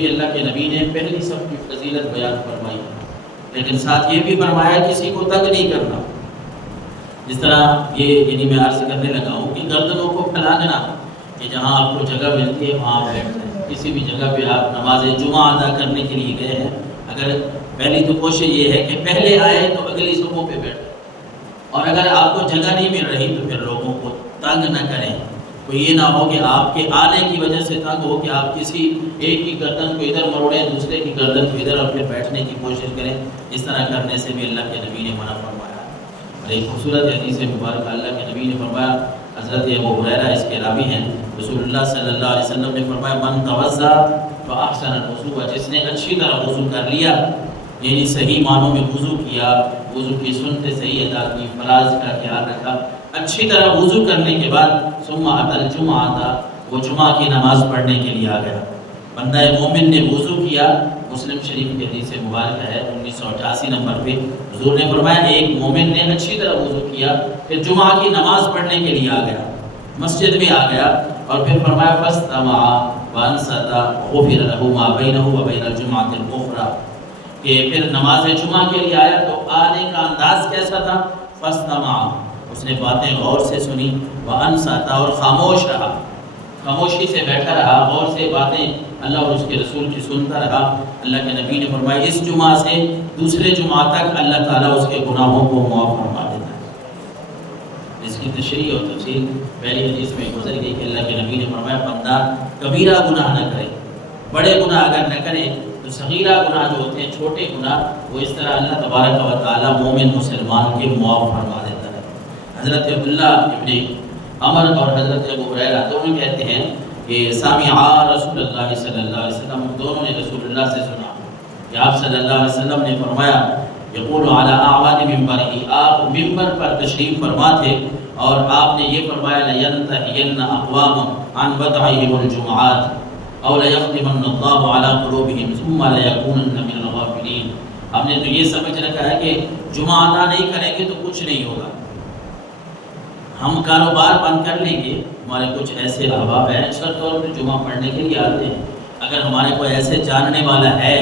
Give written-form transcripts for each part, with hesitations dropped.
بھی اللہ کے نبی نے پہلی صف کی فضیلت بیان فرمائی، لیکن ساتھ یہ بھی فرمایا کسی کو تنگ نہیں کرنا۔ جس طرح یہ میں عرض کرنے لگا ہوں کہ گردنوں کو پھیلانا، کہ جہاں آپ کو جگہ ملتی ہے وہاں بیٹھ جائیں۔ کسی بھی جگہ پہ آپ نماز جمعہ ادا کرنے کے لیے گئے ہیں، اگر پہلی تو کوشش یہ ہے کہ پہلے آئے تو اگلی صفوں پہ بیٹھیں، اور اگر آپ کو جگہ نہیں مل رہی تو پھر لوگوں کو تنگ نہ کریں۔ کوئی یہ نہ ہو کہ آپ کے آنے کی وجہ سے تنگ ہو کہ آپ کسی ایک کی گردن کو ادھر مروڑیں، دوسرے کی گردن کو ادھر، اور پھر بیٹھنے کی کوشش کریں۔ اس طرح کرنے سے بھی اللہ کے نبی نے منع فرمایا۔ اور ایک خوبصورت حدیث مبارک اللہ کے نبی نے فرمایا، حضرت ابو ہریرہ اس کے راوی ہیں، رسول اللہ صلی اللہ علیہ وسلم نے فرمایا، من توضا فاحسن الوضوء، جس نے اچھی طرح وضو کر لیا، یعنی صحیح معنوں میں وضو کیا، وضو کی سنتیں صحیح ادا کی، فرائض کا خیال رکھا، اچھی طرح وضو کرنے کے بعد ثم اتى الجمعہ، وہ جمعہ کی نماز پڑھنے کے لیے آ گیا۔ بندہ مومن نے وضو کیا، مسلم شریف کی حدیث مبارکہ ہے 1988 نمبر پہ، حضور نے فرمایا ایک مومن نے اچھی طرح وضو کیا، پھر جمعہ کی نماز پڑھنے کے لیے آ گیا، مسجد میں آ گیا، اور پھر فرمایا فاستمع وانصت غفر له ما بینہ وبین الجمعۃ الاخرى، کہ پھر نماز جمعہ کے لیے آیا تو آنے کا انداز کیسا تھا؟ فاستمع، اس نے باتیں غور سے سنی، وانصت، اور خاموش رہا، خاموشی سے بیٹھا رہا، غور سے باتیں اللہ اور اس کے رسول کی سنتا رہا۔ اللہ کے نبی نے فرمایا اس جمعہ سے دوسرے جمعہ تک اللہ تعالیٰ اس کے گناہوں کو معاف فرما دیتا ہے۔ اس کی تشریح اور تفصیل پہلی حدیث میں گزر گئی کہ اللہ کے نبی نے فرمایا بندہ کبیرہ گناہ نہ کرے، بڑے گناہ اگر نہ کرے تو صغیرہ گناہ جو ہوتے ہیں، چھوٹے گناہ، وہ اس طرح اللہ تبارک و تعالیٰ مومن مسلمان کے معاف فرما دیتا ہے۔ حضرت عبداللہ ابن عمر اور حضرت ابو ہریرہ دونوں کہتے ہیں کہ سامعا رسول اللہ صلی اللہ علیہ وسلم، دونوں نے رسول اللہ سے سنا کہ آپ صلی اللہ علیہ وسلم نے فرمایا، یقول علی اعواد منبرہ، آپ ممبر پر تشریف فرما تھے اور آپ نے یہ فرمایا لینتہین اقوام عن بدعہم الجمعات او لیختمن اللہ علی قلوبہم ثم لیکونن من الغافلین۔ ہم نے تو یہ سمجھ رکھا ہے کہ جمعہ ادا نہیں کریں گے تو کچھ نہیں ہوگا، ہم کاروبار بند کر لیں گے، ہمارے کچھ ایسے احباب ہیں اکثر طور پر جمعہ پڑھنے کے لیے آتے ہیں، اگر ہمارے کوئی ایسے جاننے والا ہے،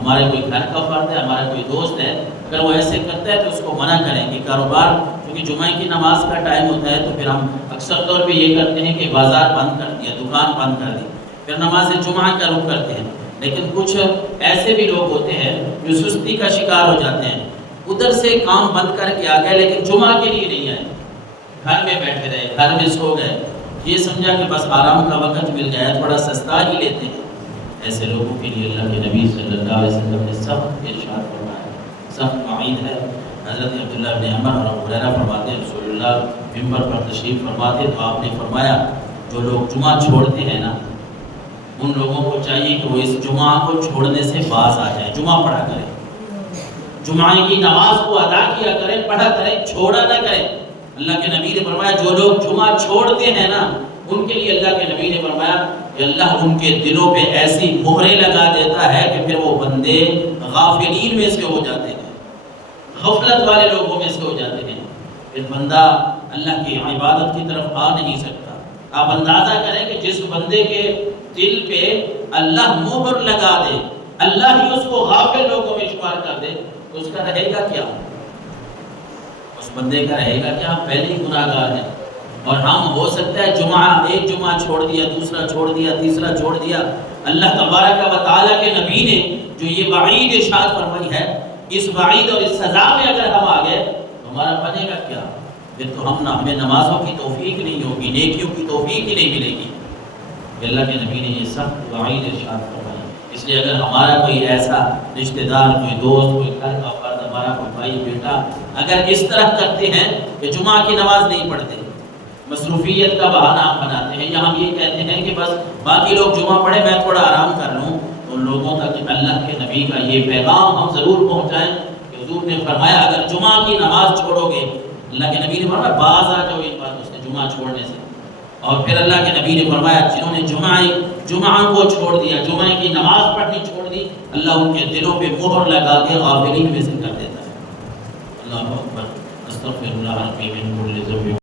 ہمارے کوئی گھر کا فرد ہے، ہمارا کوئی دوست ہے، اگر وہ ایسے کرتا ہے تو اس کو منع کریں کہ کاروبار، کیونکہ جمعہ کی نماز کا ٹائم ہوتا ہے تو پھر ہم اکثر طور پہ یہ کرتے ہیں کہ بازار بند کر دیا، دکان بند کر دی، پھر نماز جمعہ کا رخ کرتے ہیں۔ لیکن کچھ ایسے بھی لوگ ہوتے ہیں جو سستی کا شکار ہو جاتے ہیں، ادھر سے کام بند کر کے آ گئے لیکن جمعہ کے لیے نہیں آئے، گھر میں بیٹھے رہے، گھر میں سو گئے، یہ سمجھا کہ بس آرام کا وقت مل گیا، تھوڑا سستا ہی لیتے ہیں۔ ایسے لوگوں کے لیے اللہ کے نبی صلی اللہ علیہ وسلم نے سخت ارشاد فرمایا، سخت وعید ہے۔ حضرت عبداللہ بن عمر اور ابو ہریرہ فرماتے ہیں رسول اللہ ممبر پر تشریف فرماتے تو آپ نے فرمایا جو لوگ جمعہ چھوڑتے ہیں نا، ان لوگوں کو چاہیے کہ وہ اس جمعہ کو چھوڑنے سے باز آ جائیں، جمعہ پڑھا کریں، جمعہ کی نماز کو ادا کیا کریں، پڑھا کریں، چھوڑا نہ کریں۔ اللہ کے نبی نے فرمایا جو لوگ جمعہ چھوڑتے ہیں نا، ان کے لیے اللہ کے نبی نے فرمایا کہ اللہ ان کے دلوں پہ ایسی مہریں لگا دیتا ہے کہ پھر وہ بندے غافلین میں سے ہو جاتے ہیں، غفلت والے لوگوں میں سے ہو جاتے ہیں، پھر بندہ اللہ کی عبادت کی طرف آ نہیں سکتا۔ آپ اندازہ کریں کہ جس بندے کے دل پہ اللہ مہر لگا دے، اللہ ہی اس کو غافل لوگوں میں شمار کر دے تو اس کا رہے گا کیا؟ اس بندے کا رہے گا کہ ہم پہلے ہی گناہ گار ہیں، اور ہم ہو سکتا ہے جمعہ ایک جمعہ چھوڑ دیا، دوسرا چھوڑ دیا، تیسرا چھوڑ دیا۔ اللہ تبارک و تعالیٰ کے نبی نے جو یہ وعید ارشاد فرمائی ہے، اس وعید اور اس سزا میں اگر ہم آ گئے تو ہمارا بنے گا کیا؟ پھر تو ہمیں نمازوں کی توفیق نہیں ہوگی، نیکیوں کی توفیق ہی نہیں ملے گی۔ اللہ کے نبی نے یہ سخت وعید ارشاد فرمائی، اس لیے اگر ہمارا کوئی ایسا رشتہ دار، کوئی دوست، کوئی گھر کا فرد، ہمارا کوئی بھائی بیٹا اگر اس طرح کرتے ہیں کہ جمعہ کی نماز نہیں پڑھتے، مصروفیت کا بہانہ بناتے ہیں، یا ہم یہ کہتے ہیں کہ بس باقی لوگ جمعہ پڑھیں میں تھوڑا آرام کر لوں، تو لوگوں تک اللہ کے نبی کا یہ پیغام ہم ضرور پہنچائیں کہ حضور نے فرمایا اگر جمعہ کی نماز چھوڑو گے، اللہ کے نبی نے فرمایا باز آ جاؤ ان باتوں سے، جمعہ چھوڑنے سے۔ اور پھر اللہ کے نبی نے فرمایا جنہوں نے جمعہ کو چھوڑ دیا، جمعہ کی نماز پڑھنی چھوڑ دی، اللہ ان کے دلوں پہ مہر لگا کے غافلین میں سے کر دیتا ہے۔ اللہ اکبر، استغفر اللہ ربی من کل ذنب۔